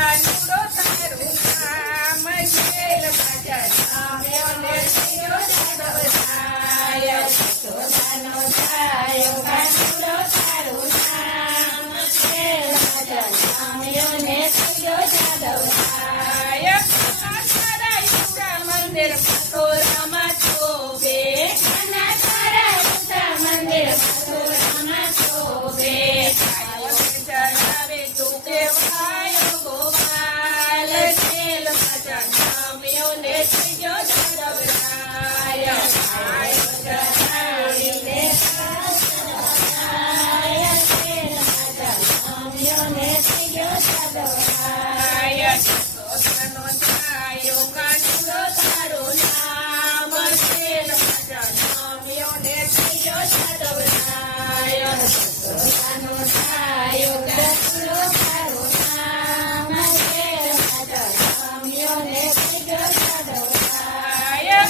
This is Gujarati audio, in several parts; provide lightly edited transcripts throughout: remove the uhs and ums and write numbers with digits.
કાનુડો તારું નામ જેલમાં જન્મ્યો ને થયો જાદવરાય. યશોદાનો છાયો કાનુડો તારું નામ જેલમાં જન્મ્યો ને થયો જાદવરાય. મંદિર મથુરામાં શોભે, નાના તારા મંદિર મથુરામાં શોભે. ચડાવે તું કેવાયો ગોપાલ, જેલમાં જન્મ્યો ને થયો જાદવરાય. ચડાવીને જેલમાં જન્મ્યો ને થયો જાદવરાય. યશોદાનો છાયો કાનુડો તારું નામ જેલમાં જન્મ્યો ને થયો જાદવરાય. યશોદાનો છાયો કાનુડો તારું નામ જેલમાં જન્મ્યો ને થયો જાદવરાય.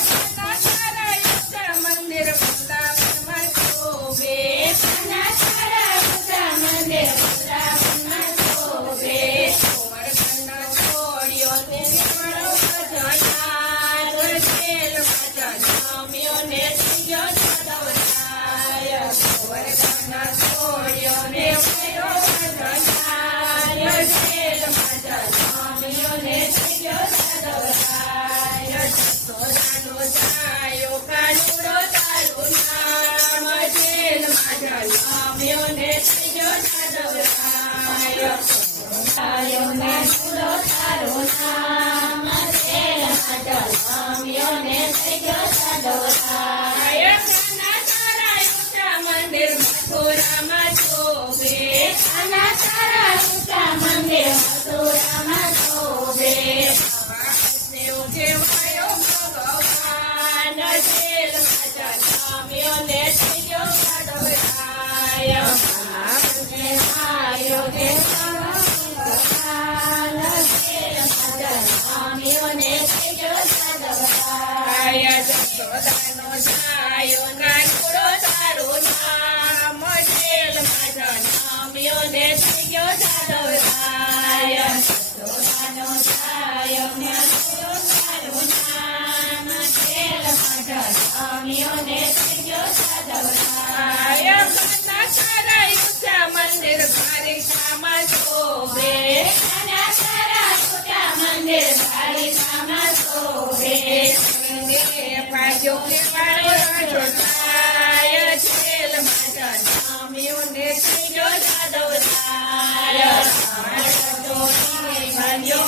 મંદિર વૃંદાવનમાં શોભે, નાના તારા મંદિર વૃંદાવનમાં શોભે. જન્મ્યો ને થયો જાદવરાય. ગોવર્ધન છોડ્યો ને થયો જાદવરાય. જેલમાં જન્મ્યો ને થયો જાદવરાય. યશોદાનો છાયો કાનુડો તારું નામ જેલમાં જન્મ્યો ને થયો જાદવરાય. છાયો કાનુડો તારું નામ જેલમાં જન્મ્યો ને થયો જાદવરાય. નાના તારા ઊંચા મંદિર મથુરામાં શોભે, નાના તારા ઊંચા મંદિર મથુરામાં શોભે. ઉજવાયો ભગવાન, જેલમાં જન્મ્યો ને થયો જાદવરાય. આયો ભગવાન, જેલમાં જન્મ્યો ને થયો જાદવરાય. યશોદાનો છાયો કાનુડો તારું નામ જેલમાં જન્મ્યો ને થયો જાદવરાય. યશોદાનો છાયો કાનુડો તારું નામ જેલમાં જન્મ્યો ને થયો જાદવરાય. નાના તારા ઊંચા મંદિર દ્વારિકામાં શોભે, નાના તારા ઊંચા મંદિર દ્વારિકામાં શોભે. પાજો કેવાયો રાજોટાય, જેલમાં જન્મ્યો ને થયો જાદવરાય. પાજો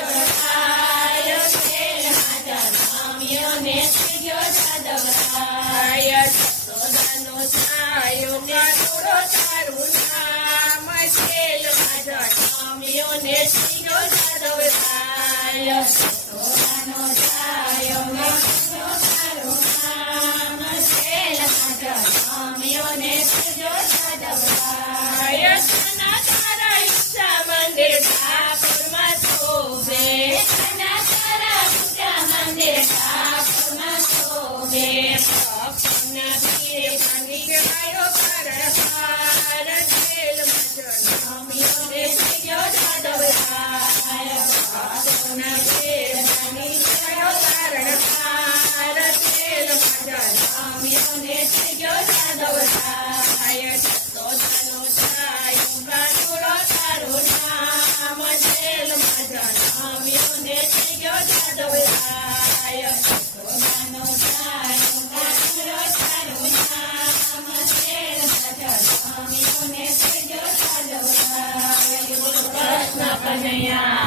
રાજોટાય, જેલમાં જન્મ્યો ને થયો જાદવરાય. યશોદાનો છાયો કાનુડો તારું નામ જેલમાં જન્મ્યો ને થયો જાદવરાય. યશોદાનો છાયો કાનુડો તારું નામ જેલમાં જન્મ્યો ને થયો જાદવરાય. નાના તારા ઊંચા મંદિર ઠાકોરમાં શોભે, નાના તારા ઊંચા મંદિર ઠાકોરમાં શોભે. ભક્તના પીરે ભાંગી ગવાયો પરહાર, જેલમાં જન્મ્યો ને થયો જાદવરાય. ભક્તના પીરે ભાંગી ગવાયો પરહાર, જેલમાં જન્મ્યો ને થયો જાદવરાય. યશોદાનો છાયો કાનુડો તારું નામ જેલમાં જન્મ્યો ને થયો જાદવરાય. યશોદાનો છાયો કાનુડો તારું નામ જેલમાં જન્મ્યો ને થયો જાદવરાય. કૃષ્ણ કનૈયા